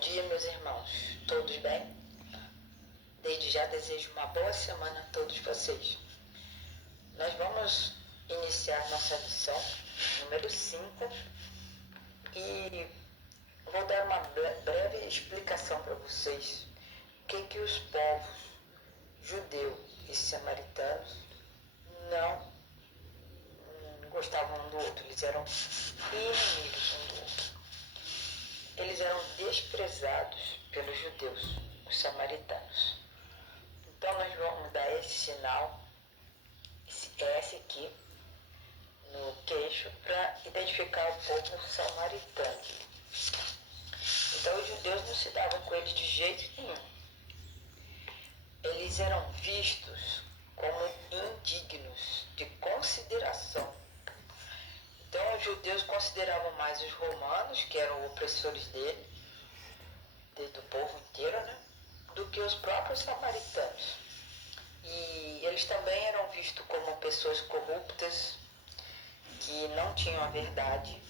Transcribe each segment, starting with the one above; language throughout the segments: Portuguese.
dia, meus irmãos. Todos bem? Desde já desejo uma boa semana a todos vocês. Nós vamos iniciar nossa lição número 5 e vou dar uma breve explicação para vocês o que os povos judeu e samaritanos não gostavam um do outro. Eles eram inimigos um do outro. Eles eram desprezados pelos judeus, os samaritanos. Então nós vamos dar esse sinal, esse S aqui, no queixo, para identificar o povo samaritano. Então os judeus não se davam com eles de jeito nenhum. Eles eram vistos como indignos de consideração. Então os judeus consideravam mais os romanos, que eram opressores do povo inteiro, né, do que os próprios samaritanos. E eles também eram vistos como pessoas corruptas, que não tinham a verdade,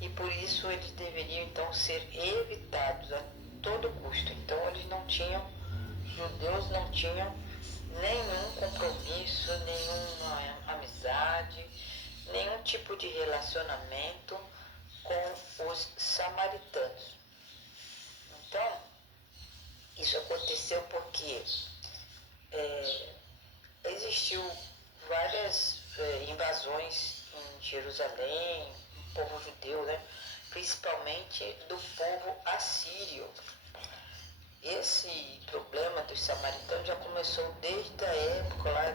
e por isso eles deveriam então ser evitados a todo custo. Então judeus não tinham nenhum compromisso, nenhuma amizade, nenhum tipo de relacionamento com os samaritanos. Então, isso aconteceu porque existiu várias invasões em Jerusalém, o povo judeu, né? Principalmente do povo assírio. Esse problema dos samaritanos já começou desde a época lá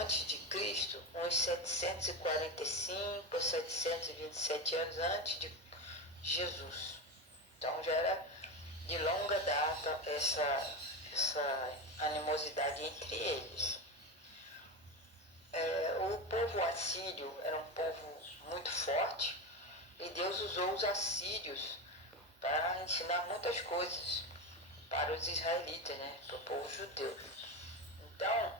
antes de Cristo, uns 745 a 727 anos antes de Jesus. Então já era de longa data essa animosidade entre eles. O povo assírio era um povo muito forte e Deus usou os assírios para ensinar muitas coisas para os israelitas, né, para o povo judeu. Então,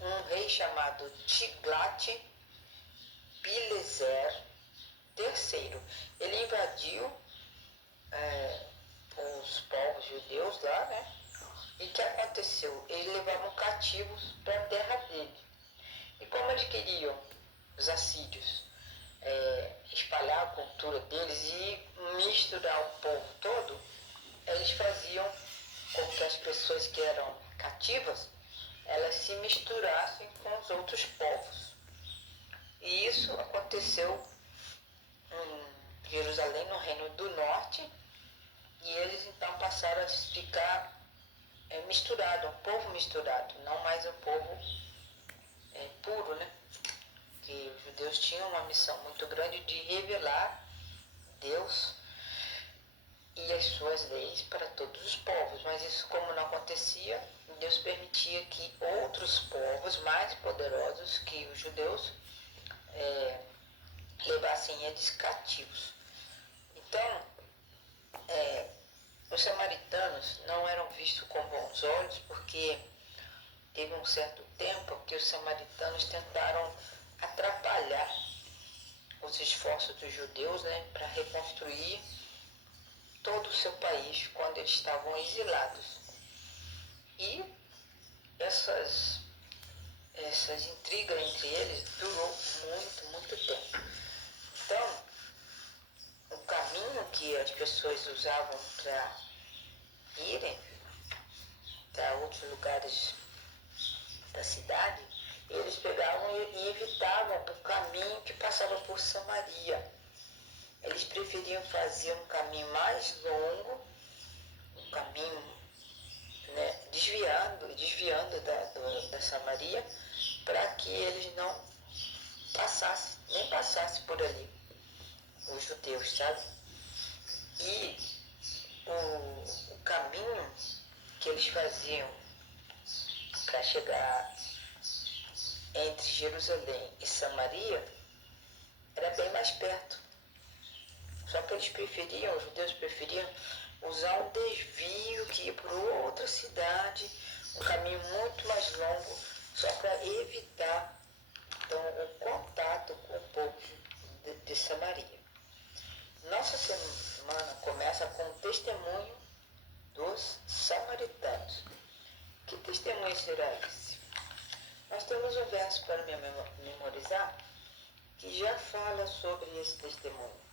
um rei chamado Tiglat-Pileser III, ele invadiu os povos judeus lá, né? E o que aconteceu? Eles levavam cativos para a terra dele. E como eles queriam, os assírios, espalhar a cultura deles e misturar o povo todo, eles faziam com que as pessoas que eram cativas, elas se misturassem com os outros povos. E isso aconteceu em Jerusalém, no Reino do Norte, e eles então passaram a ficar misturado, um povo misturado, não mais um povo puro, né? Que os judeus tinham uma missão muito grande de revelar Deus e as suas leis para todos os povos, mas isso, como não acontecia, Deus permitia que outros povos mais poderosos que os judeus levassem eles cativos. Então, os samaritanos não eram vistos com bons olhos, porque teve um certo tempo que os samaritanos tentaram atrapalhar os esforços dos judeus, né, para reconstruir todo o seu país quando eles estavam exilados. E essas intrigas entre eles durou muito tempo. Então, o caminho que as pessoas usavam para irem para outros lugares da cidade, eles pegavam e evitavam o caminho que passava por Samaria. Eles preferiam fazer um caminho mais longo, um caminho, né, desviando da Samaria, para que eles não nem passassem por ali, os judeus, sabe? E o caminho que eles faziam para chegar entre Jerusalém e Samaria era bem mais perto. Só que os judeus preferiam usar um desvio que ia para outra cidade, um caminho muito mais longo, só para evitar então, o contato com o povo de Samaria. Nossa semana começa com testemunho dos samaritanos. Que testemunho será esse? Nós temos um verso para memorizar que já fala sobre esse testemunho.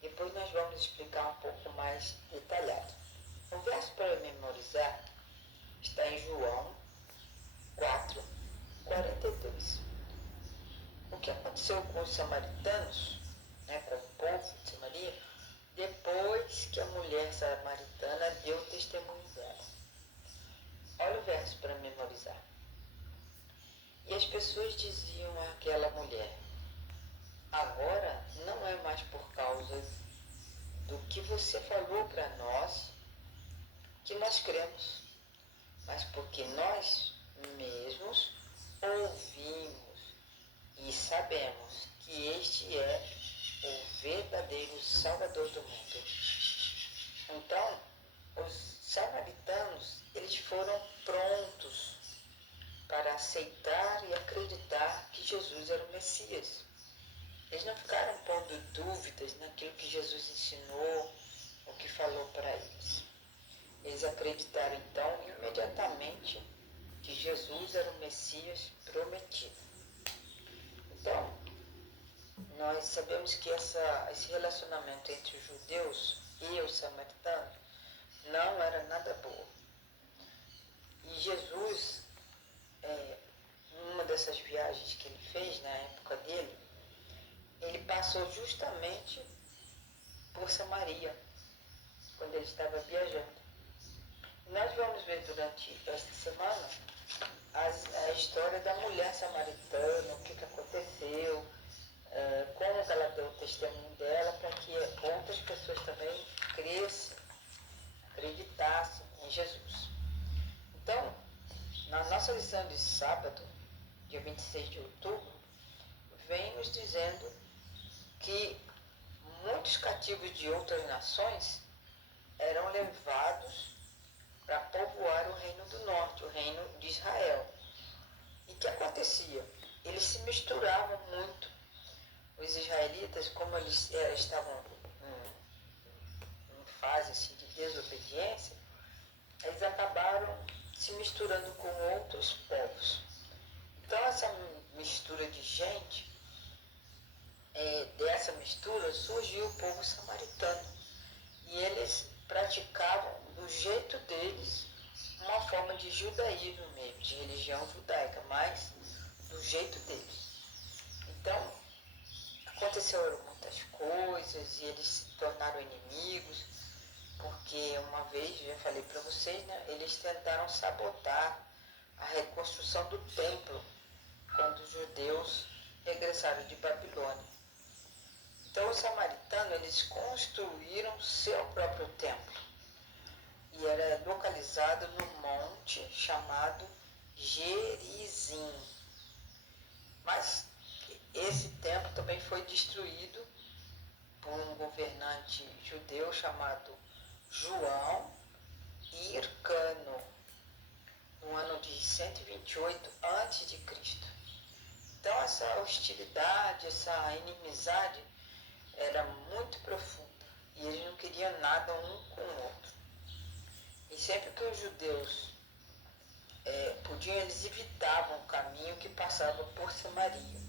Depois nós vamos explicar um pouco mais detalhado. O verso para memorizar está em João 4:42. O que aconteceu com os samaritanos, com o povo de Samaria, depois que a mulher samaritana deu o testemunho dela. Olha o verso para memorizar. E as pessoas diziam àquela mulher: agora não é mais por causa do que você falou para nós que nós cremos, mas porque nós mesmos ouvimos e sabemos que este é o verdadeiro Salvador do mundo. Então, os samaritanos, eles foram prontos para aceitar e acreditar que Jesus era o Messias. Eles não ficaram pondo dúvidas naquilo que Jesus ensinou, o que falou para eles. Eles acreditaram então imediatamente que Jesus era o Messias prometido. Então, nós sabemos que esse relacionamento entre os judeus e os samaritanos não era nada bom. E Jesus, numa dessas viagens que ele fez na época dele, ele passou justamente por Samaria, quando ele estava viajando. Nós vamos ver durante esta semana a história da mulher samaritana, o que aconteceu, como ela deu o testemunho dela para que outras pessoas também crescem, acreditassem em Jesus. Então, na nossa lição de sábado, dia 26 de outubro, vem nos dizendo que muitos cativos de outras nações eram levados para povoar o reino do norte, o reino de Israel. E o que acontecia? Eles se misturavam muito. Os israelitas, como eles estavam em fase assim, de desobediência, eles acabaram se misturando com outros povos. Então essa mistura de gente, dessa mistura surgiu o povo samaritano. E eles praticavam do jeito deles uma forma de judaísmo mesmo, de religião judaica, mas do jeito deles. Então, aconteceram muitas coisas e eles se tornaram inimigos, porque uma vez, já falei para vocês, eles tentaram sabotar a reconstrução do templo quando os judeus regressaram de Babilônia. Então os samaritanos, eles construíram seu próprio templo e era localizado no monte chamado Gerizim. Mas esse templo também foi destruído por um governante judeu chamado João Hircano, no ano de 128 a.C. Então essa hostilidade, essa inimizade era muito profunda e eles não queriam nada um com o outro. E sempre que os judeus podiam, eles evitavam o caminho que passava por Samaria.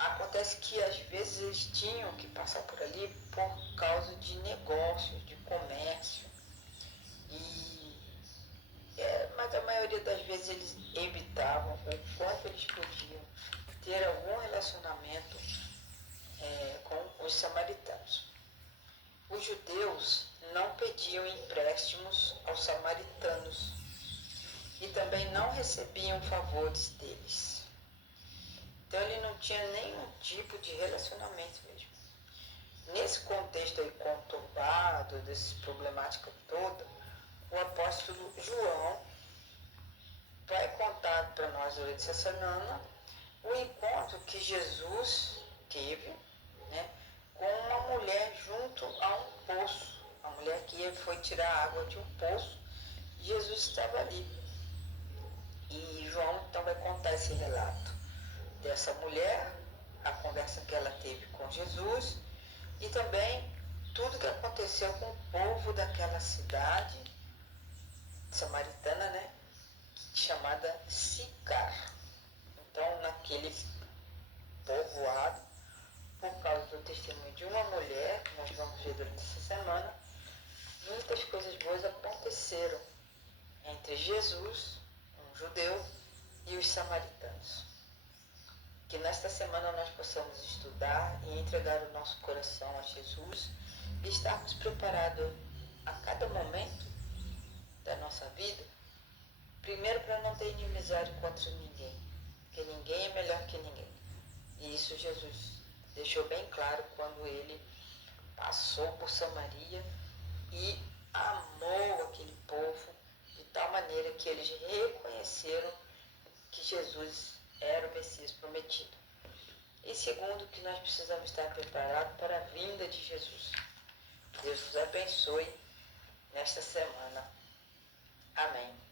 Acontece que às vezes eles tinham que passar por ali por causa de negócios, de comércio. Mas a maioria das vezes eles evitavam o quanto eles podiam ter algum relacionamento com os samaritanos. Os judeus não pediam empréstimos aos samaritanos e também não recebiam favores deles. Então ele não tinha nenhum tipo de relacionamento mesmo. Nesse contexto aí conturbado, dessa problemática toda, o apóstolo João vai contar para nós durante essa semana o encontro que Jesus teve com uma mulher junto a um poço. A mulher que foi tirar água de um poço, Jesus estava ali. E João então vai contar esse relato dessa mulher, a conversa que ela teve com Jesus e também tudo que aconteceu com o povo daquela cidade samaritana, né? Chamada Sicar. Então, naquele povoado, por causa do testemunho de uma mulher, que nós vamos ver durante essa semana, muitas coisas boas aconteceram entre Jesus, um judeu, e os samaritanos. Que nesta semana nós possamos estudar e entregar o nosso coração a Jesus e estarmos preparados a cada momento da nossa vida, primeiro para não ter inimizade contra ninguém, porque ninguém é melhor que ninguém. E isso Jesus deixou bem claro quando ele passou por Samaria e amou aquele povo de tal maneira que eles reconheceram que Jesus era o Messias prometido. E segundo, que nós precisamos estar preparados para a vinda de Jesus. Deus nos abençoe nesta semana. Amém.